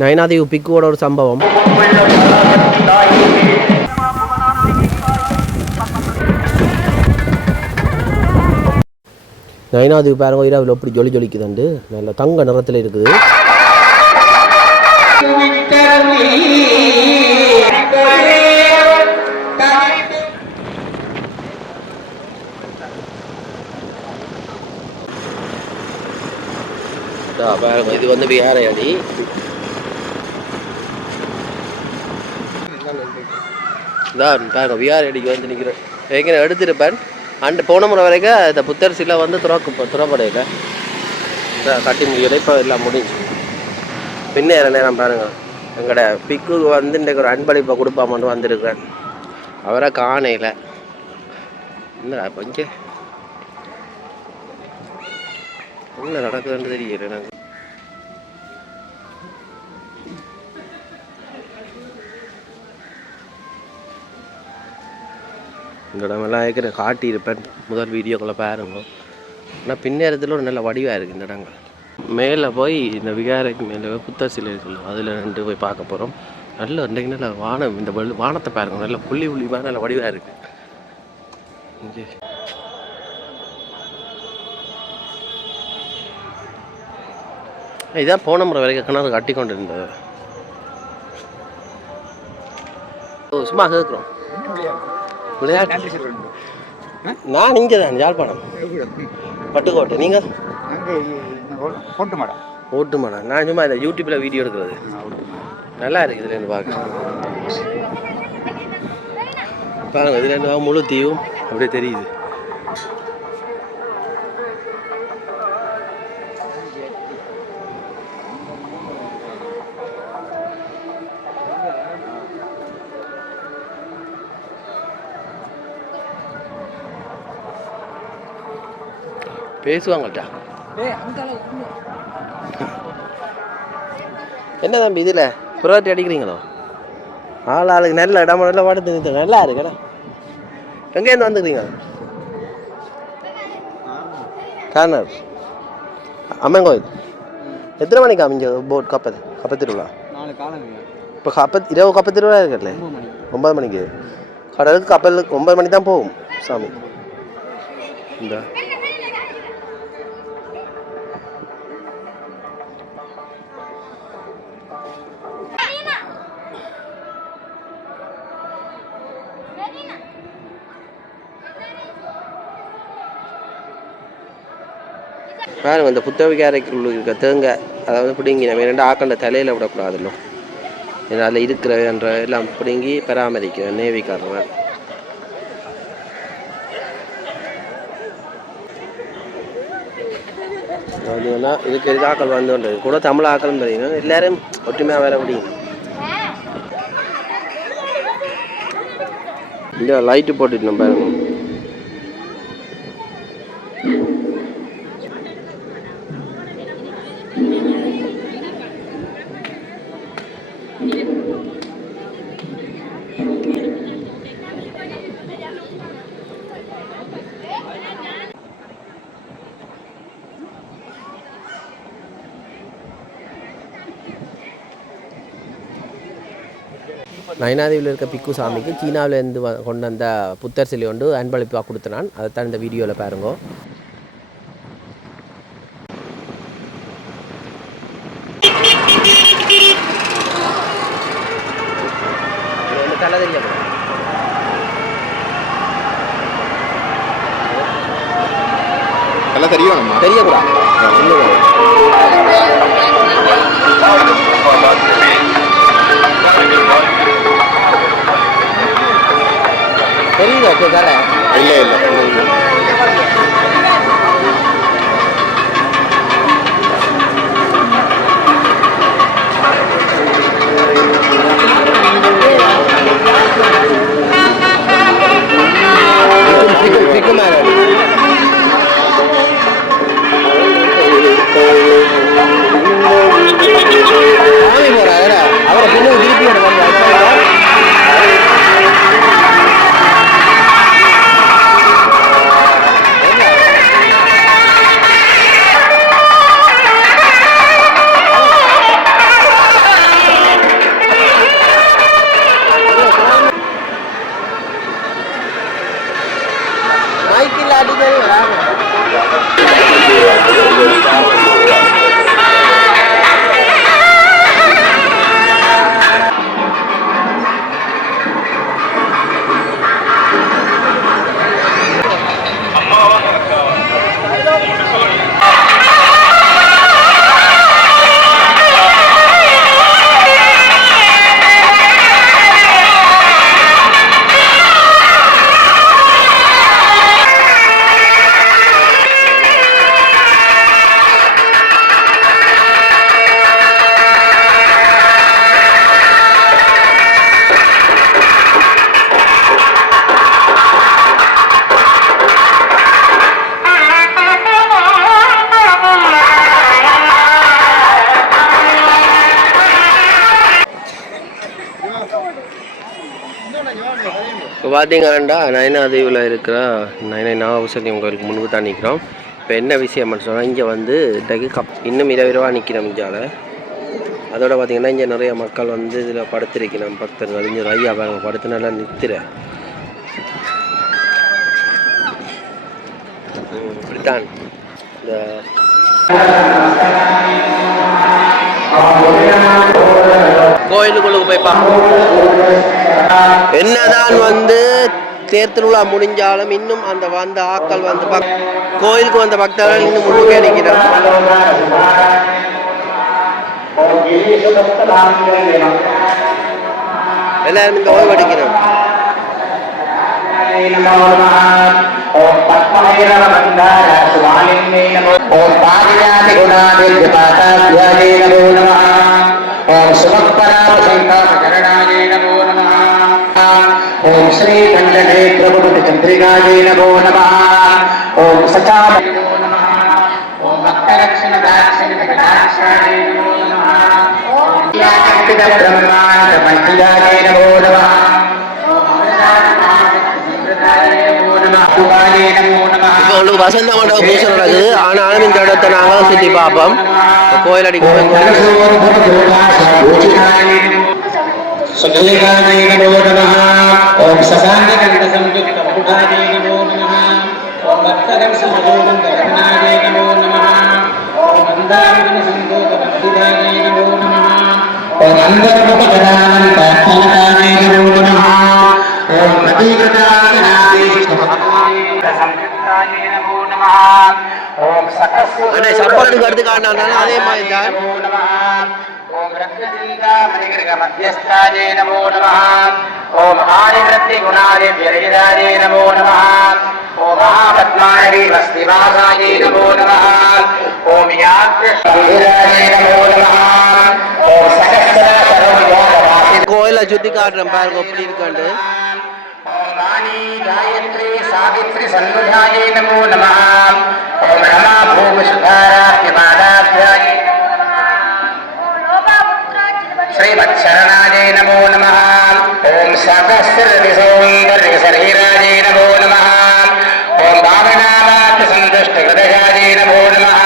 நயனாதேவி பிக்குவோட ஒரு சம்பவம். நயனாதேவி பாருங்க இரவில் எப்படி ஜொலி ஜொலிக்குதுண்டு, நல்ல தங்க நிறத்தில் இருக்குது. இது வந்து விகாரை அடி. இதான் பாருங்க விகாரை அடிக்கு வந்து நிற்கிறேன். ஏற்கனவே எடுத்துருப்பேன். போன முறை வரைக்கும் இந்த புத்தர் சிலை வந்து துறப்படையில கட்டி முடியல. இப்போ எல்லாம் முடிஞ்சு பின்ன நேரம் பாருங்க. எங்களோட பிக்குக்கு வந்து இன்றைக்கு ஒரு அன்பளிப்பை கொடுப்பாமன்னு வந்திருக்கிறேன். அவரை காணையில் என்ன இப்போ இங்கே என்ன நடக்குதுன்னு தெரியல எனக்கு. இந்த இடமெல்லாம் ஏற்கனவே காட்டியிருப்பேன் முதல் வீடியோக்களை பாருங்க. ஆனால் பின்னேரத்தில் ஒரு நல்ல வடிவாக இருக்குது இந்த இடங்கள். மேலே போய் இந்த விகாரைக்கு மேலே புத்தர் சிலை சொல்லுவோம், அதில் ரெண்டு போய் பார்க்க போகிறோம். நல்ல இன்றைக்கு நல்ல வானம், இந்த வானத்தை பாருங்க, நல்ல புள்ளி புள்ளிமாக நல்ல வடிவாக இருக்குது. இங்கே இதான் போன முறை வரைக்கும் கிணறு கட்டி கொண்டு இருந்தது. சும்மா கேட்குறோம் விளையாட்டு. நான் இங்கே தான் யாழ்ப்பாணம் பட்டுக்கோட்டை. நீங்கள் ஓட்டு மாடம். நான் சும்மா இந்த யூடியூப்பில் வீடியோ எடுக்கிறது நல்லா இருக்குது. இதுலேருந்து பார்க்க பாருங்கள், இதுலேருந்து முழு தீவும் அப்படியே தெரியுது. பேசுவாங்கள்டா. என்ன தம்பி இதில் புறாட்டி அடிக்கிறீங்களோ? ஆளுக்கு நல்ல இடம் நல்ல வாடகை நல்லா இருக்குண்ணா. எங்கேருந்து வந்துக்கிறீங்க? கார்னர் அம்மன் கோயில். எத்தனை மணிக்கு அமைஞ்ச போட் கப்பத்திருவிழா? இப்போ இரவு கப்பத்திருவிழா இருக்குல்ல, 9 மணிக்கு. கடலுக்கு கப்பலுக்கு 9 மணி தான் போகும் சாமி. இந்த பாருங்க, இந்த புத்த விகாரைக்குள்ள இருக்க தேங்காய் அதாவது பிடுங்கி நம்ம 2 ஆக்கண்ட தலையில் விடக்கூடாதுல்ல. அதில் இருக்கிறன்ற எல்லாம் பிடுங்கி பராமரிக்க நேவிக்காரர்கள். பார்த்தீங்கன்னா இதுக்கு ஆக்கள் வந்து கூட தமிழ் ஆக்கள் பார்த்தீங்கன்னா எல்லாரும் ஒற்றுமையாக வேற முடியும். இந்த லைட்டு போட்டுட்டு நம்ம பாருங்க. நயனாதேவியில் இருக்க பிக்கு சாமிக்கு சீனாவிலேருந்து கொண்டு வந்த புத்தர் சிலை ஒன்று அன்பளிப்பாக கொடுத்தனான். அதைத்தான் இந்த வீடியோவில் பாருங்க. தெரியக்கூடாது. தெரியுதா தர? இல்லை இல்லை. அவரை பொண்ணு திருப்பி இப்போ பார்த்தீங்கன்னா நயனாதீவில் இருக்கிற நயனை நாகபூசணியம் கோயிலுக்கு முன்பு தான் நிற்கிறோம். இப்போ என்ன விஷயம்னு சொன்னால் இங்கே வந்து இன்றைக்கு இன்னும் இரவிரவாக நிற்கிறோம் இஞ்சால். அதோட பார்த்திங்கன்னா இங்கே நிறைய மக்கள் வந்து இதில் படுத்திருக்கணும் பக்தர்கள். இங்கே ஐயா பாருங்க படுத்து நல்லா நிற்கிற இப்படித்தான் இந்த கோயிலுக்குள்ளுக்கு போய் என்னதான் வந்து தேர்திருவிழா முடிஞ்சாலும் இன்னும் அந்த வந்த ஆக்கள் வந்து கோயிலுக்கு வந்த பக்தர்கள் இன்னும் முழுக்க நிற்கிறோம். எல்லாரும் இந்த ஓய்வெடுக்கிறோம். ஓம் பத்மஹைரவமந்தார சுவாலின்னே நமோ ஓம் பாரியாதி குணாதிர்யபாதாத்யாயே நமோ நமः ஓம் சுமத்பராவசந்தாமகரணாயே நமோ நமः ஓம் ஸ்ரீகண்டநேத்ரபுருதி சந்திரிகாயே நமோ நமः ஓம் சச்சாம நமோ நமः ஓம் பக்தரக்ஷணதாட்சணிதாட்சாயே நமோ நமः ஓம் யாகக்தித பிரம்மாண்ட மஹ்யாயே நமோ நமः இப்போ உங்களுக்கு வசந்த மண்டப பூசை நடக்குது. ஆனாலும் இந்த இடத்தை நாங்கள் சுற்றி பார்ப்போம். கோயில் அடிக்க சப்பாடு கருத்து காட்டினாலும் அதே மாதிரி தான். ஓம் ரத்னசிங்கா மணிகிரக மத்தியஸ்தாயே நமோ நமः ஓம் ஆதிவృత్తి குணாதி விரஜிதாயே நமோ நமः ஓம் மகாபத்மானவி வஸ்திவாசாயே நமோ நமः ஓம் யாத்ரஸ்வராயே நமோ நமः ஓம் சகஸ்ர சர்வயோகவாசி கோயிலை சுத்தி காட்டுறேன் பாருங்க எப்படி இருக்காண்டு. ஓம் வாணி காயத்ரி சாவித்ரி சண்முகாயே நமோ நமः ஓம் ரமா பூமசுதாராத்யமாதாத்யாயே श्रीमत्शरणाय नमो नमः ओम सहस्रविसौन्दर्यशरीराय नमो नमः ओम भावनावाक्यसन्तुष्टहृदयाय नमो नमः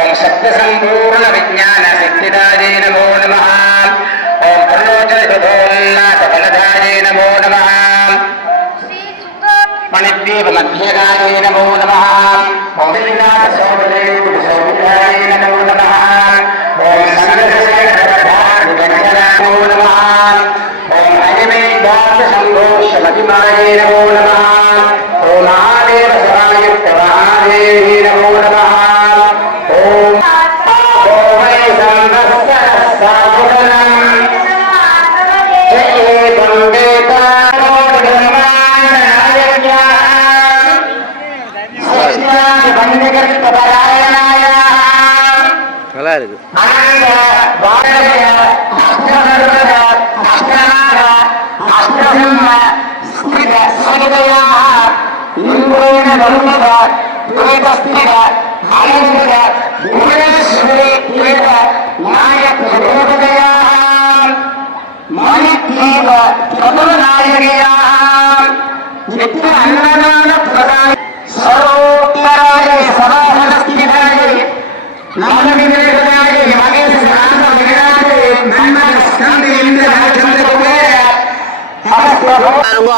ओम सत्यसम्पूर्णविज्ञानसिद्धिदाय नमो नमः ओम प्रलोचनशुभोन्नाथफलदाय नमो नमः मणिद्वीपमध्यगाय नमो नमः ओम लीलासौभदेवसौभदाय नमो नमः ओम ओम हरिमेघाशंघोषमतिमाये नमो नमः ओम महादेव सहायुक्त महादेवी नमो नमः ओम वै संवत्सरस्साधुरम् जये वन्दे நல்லா இருக்கு.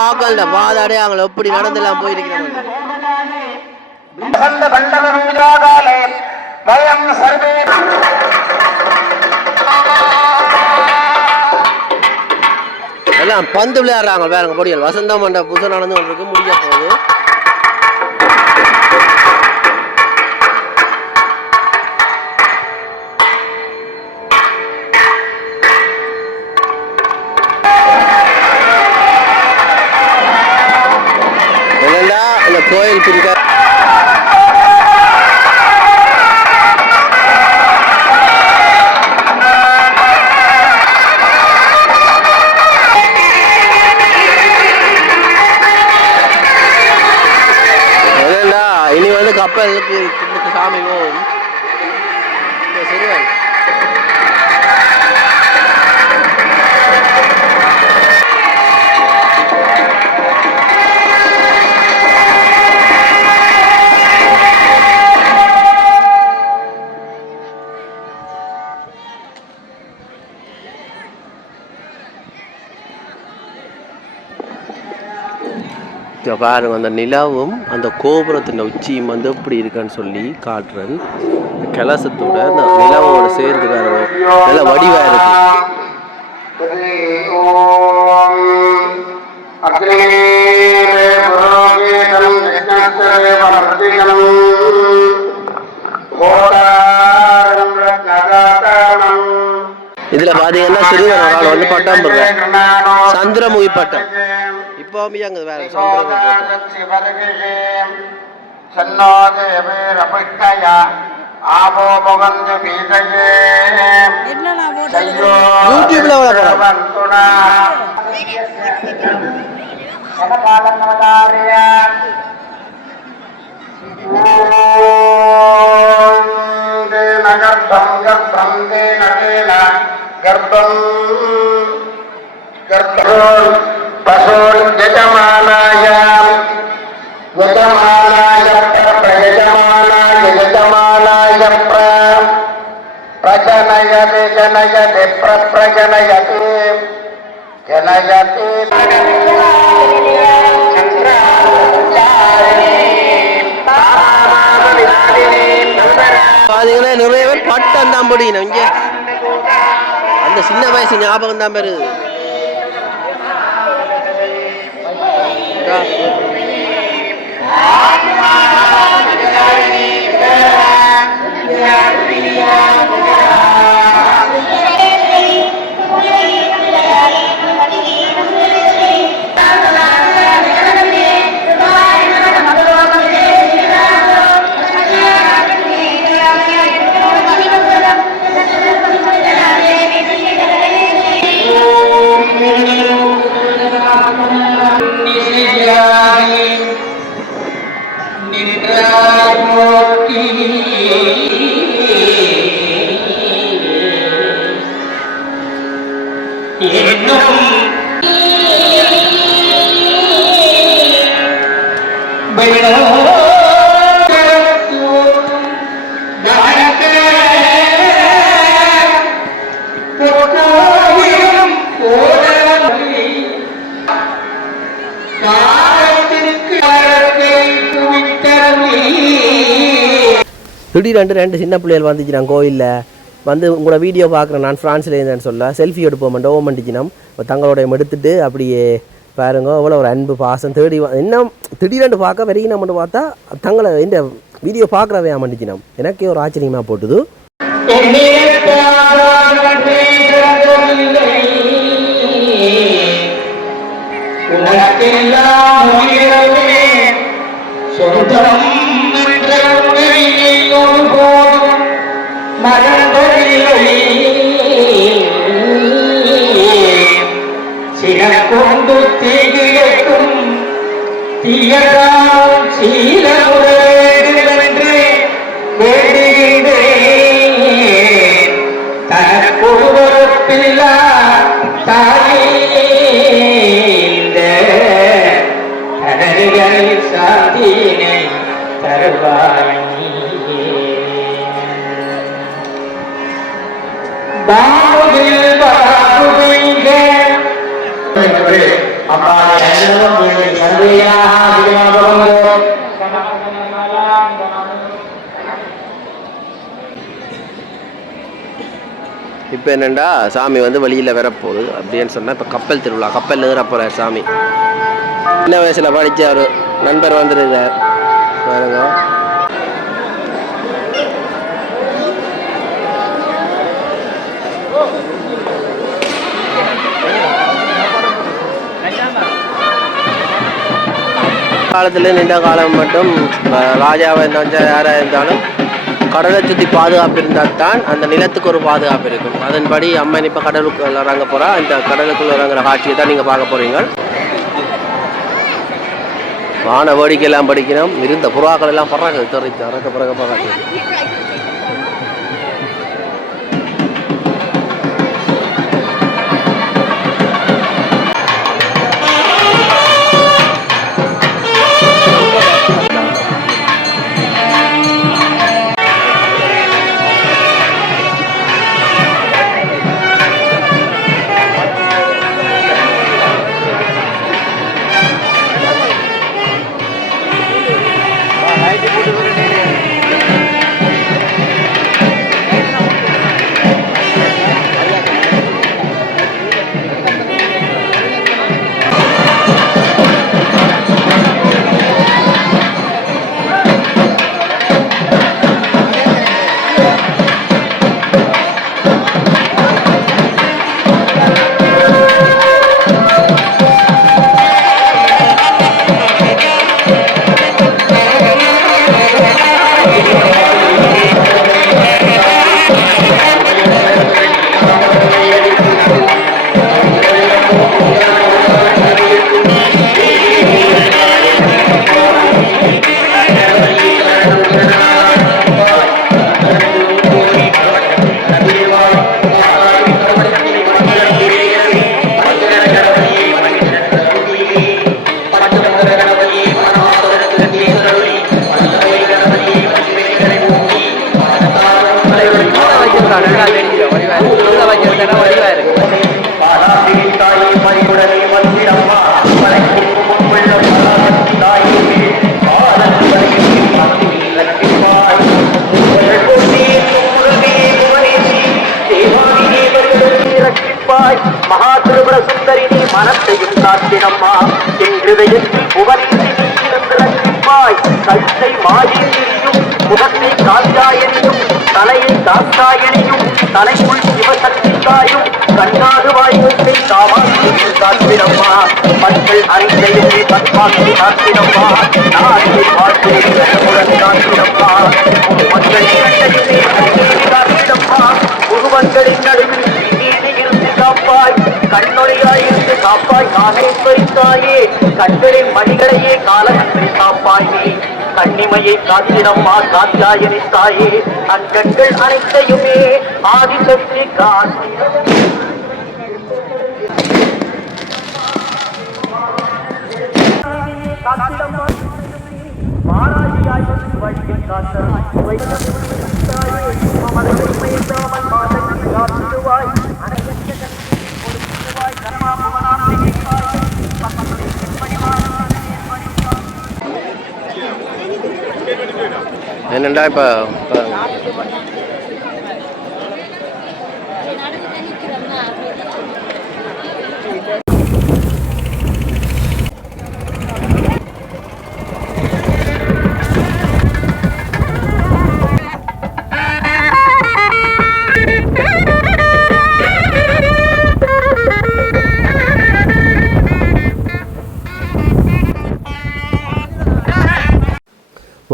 ஆக்கள் பாதாடே அவங்களை எப்படி நடந்தெல்லாம் போயிருக்கிறாங்க. எல்லாம் பந்து விளையாடுறாங்க பாருங்க. பொடியல் வசந்த மண்டப பூசை நடந்து கொண்டிருக்கு. முடிய போகுது. கோயில் பிரிக்க இனி வந்து கப்பலுக்கு சாமி போகும். சரிவன் பாருங்க அந்த நிலாவும் அந்த கோபுரத்தின் உச்சியும் வந்து எப்படி இருக்குன்னு சொல்லி காட்டுறேன். கலசத்தோட அந்த நிலாவோட சேர்ந்து பாருங்க நல்ல வடிவா இருக்கு. இதுல பாத்தீங்கன்னா சிறுவன் ஒரு ஆள் வந்து பட்டம் போடுறான், சந்திரமுகி பட்டம். இப்போ அங்க வேற யூடியூப்ல பாத்தீங்கன்னா நிறைய பேர் பட்டம் தான் படிக்கணும். இங்க அந்த சின்ன வயசு ஞாபகம் தான் பெரு. திடீரென்று 2 சின்ன பிள்ளைகள் வந்துச்சு நான் கோயிலில் வந்து உங்களோட வீடியோ பார்க்குறேன், நான் ஃப்ரான்ஸில் இருந்தேன்னு சொல்ல செல்ஃபி எடுப்போம் ஓமண்டிச்சினம் தங்களோட எடுத்துட்டு அப்படியே பாருங்க அவ்வளோ ஒரு அன்பு பாசம் தேடி இன்னும் திடீரென்று பார்க்க வரைக்கும் நம்ம பார்த்தா தங்களை இந்த வீடியோ பார்க்குறவே ஆமண்டிச்சினம் எனக்கே ஒரு ஆச்சரியமாக போட்டுது. கொண்டு தீகிழைக்கும் தீயதாம் சீலமுறையென்று வேண்டுகின்றேன். தனக்கொருவருப்பில்லா தாயே தனனிகளில் சாந்தியினை தருவாய் பாமுகில் பாபுவைங்க இப்போ என்னென்னா சாமி வந்து வழியில் வரப்போகுது அப்படின்னு சொன்னால் இப்போ கப்பல் திருவிழா, கப்பல் ஏற போகிறார் சாமி. சின்ன வயசில் படித்த ஒரு நண்பர் வந்துருக்கார் பாருங்க. காலத்தில் நீண்ட காலம் மட்டும் ராஜாவை இருந்தாலும் யாராக இருந்தாலும் கடலை சுற்றி பாதுகாப்பு இருந்தால் தான் அந்த நிலத்துக்கு ஒரு பாதுகாப்பு இருக்கும். அதன்படி அம்மன் இப்போ கடலுக்குள்ள இறங்க போகிறா, அந்த கடலுக்குள்ள இறங்குற காட்சியை தான் நீங்கள் பார்க்க போகிறீங்க. வான வேடிக்கையெல்லாம் படிக்கணும், இருந்த புறாக்கள் எல்லாம் பறாங்க துறைத்து அறக்க பிறகு பறாங்க. காப்பாய் மகா திருபுர சுந்தரினி மனத்தையும் காத்திடம்மா என் ஹிருதயத்தில் புகழீசி நீக்கிருந்து ரட்சிப்பாய் கழுத்தை மாயேயும் முகத்தை காத்தாயனியும் தலையை காத்தாயனியும் தலைக்குள் சிவசக்திக்காயும் கண்ணாடு வாய்ப்பை காமாட்சியில் காத்திடம்மா மக்கள் அனைத்தையும் நீ பத்மாக்கி காத்திடம்மா நாட்டை வாழ்க்கையுடன் காத்திடம்மா மக்களின் காத்திடம்மா முகமக்களின் நடுவில் நீதி இருந்து காப்பாய் கண்ணொழியாயிருந்து காப்பாய் காகை தாயே கண்களின் மணிகளையே காலகத்தை காப்பாய் நீ கண்ணிமையை காத்திடம்மா காத்தாயனி தாயே அங்கண்கள் அனைத்தையுமே ஆதிசக்தி காத்திடம் மாராஜியாய் வழியை காத்தாய் மமதைமையில்லாமல் மாதங்கள் காத்திடுவாய் என்னண்டா இப்போ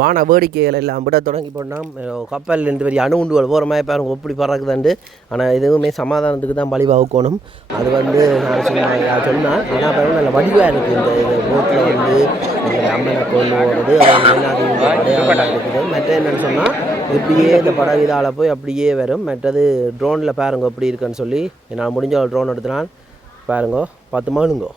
வான வேடிக்கைகள் எல்லாம் விட தொடங்கி போனால் கப்பல் ரெண்டு பெரிய அணுகுண்டுகள் போகிற மாதிரி பாருங்க எப்படி பறக்குதுண்டு. ஆனால் எதுவுமே சமாதானத்துக்கு தான் பழி வகுக்கணும். அது வந்து நான் சொன்னேன். ஆனால் பாருங்க நல்ல வடிவாக இருக்குது. இந்த போட்டில் வந்து அம்மனை கொண்டு போகிறது அடையாளம் இருக்குது. மற்ற என்னென்னு சொன்னால் இப்படியே இந்த படகு இதால் போய் அப்படியே வரும். மற்றது ட்ரோனில் பாருங்க எப்படி இருக்குன்னு சொல்லி நான் முடிஞ்ச ஒரு ட்ரோன் எடுத்துனால் பாருங்க 10 மணிங்கோ.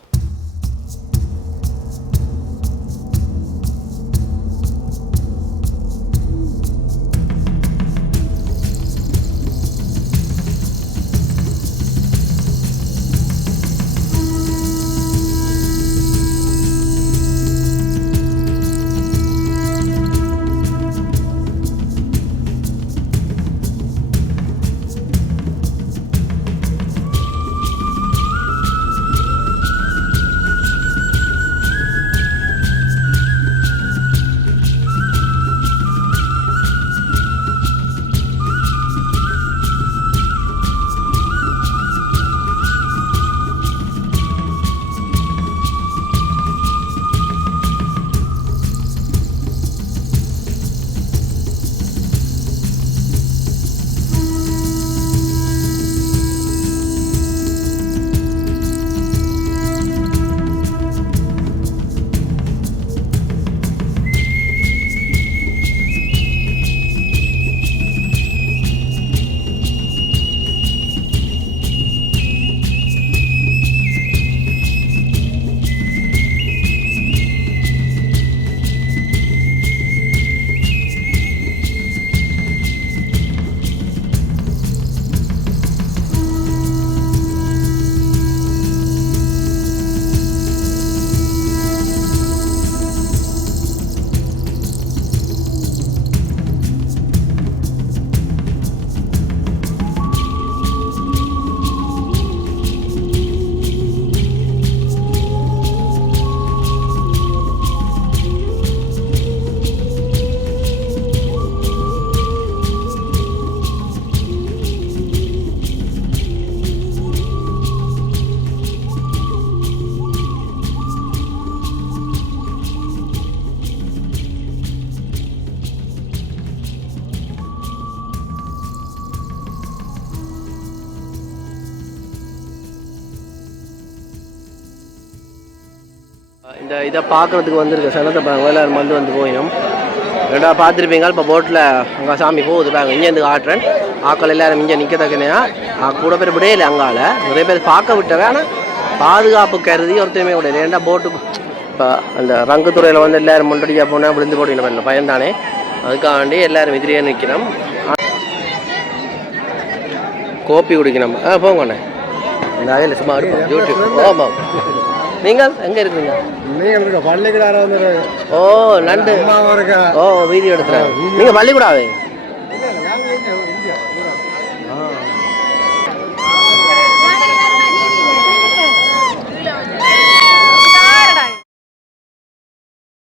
இந்த இதை பார்க்குறதுக்கு வந்துருக்க சனத்தை பாருங்க எல்லோரும் வந்து போயிடும். ரெண்டாவது பார்த்துருப்பீங்க. இப்போ போட்டில் அங்கே சாமி போகுது பாருங்க. இங்கேருந்து காட்டுறேன். ஆக்கள் எல்லோரும் இங்கே நிற்கத்தக்கனையா கூட பேர் விடையில அங்கால நிறைய பேர் பார்க்க விட்டவே. ஆனால் பாதுகாப்பு கருதி ஒருத்தருமே விடையில. ஏன்னா போட்டுக்கு இப்போ அந்த ரங்குத்துறையில் வந்து எல்லோரும் முன்னடியாக போனால் விழுந்து போட்டிக்கணும் பண்ணல பயன்தானே. அதுக்காண்டி எல்லோரும் எதிரியே நிற்கணும். கோப்பி குடிக்கணும். போங்கண்ணே இந்த அகையில் சும்மா இருக்கும் யூடியூப். ஆமாம். நீங்கள் எங்கே இருக்கீங்க? பள்ளிக்கூட ஓ நண்டு. ஓ வீடியோ எடுத்துறேன். நீங்கள் பள்ளிக்கூடாவே?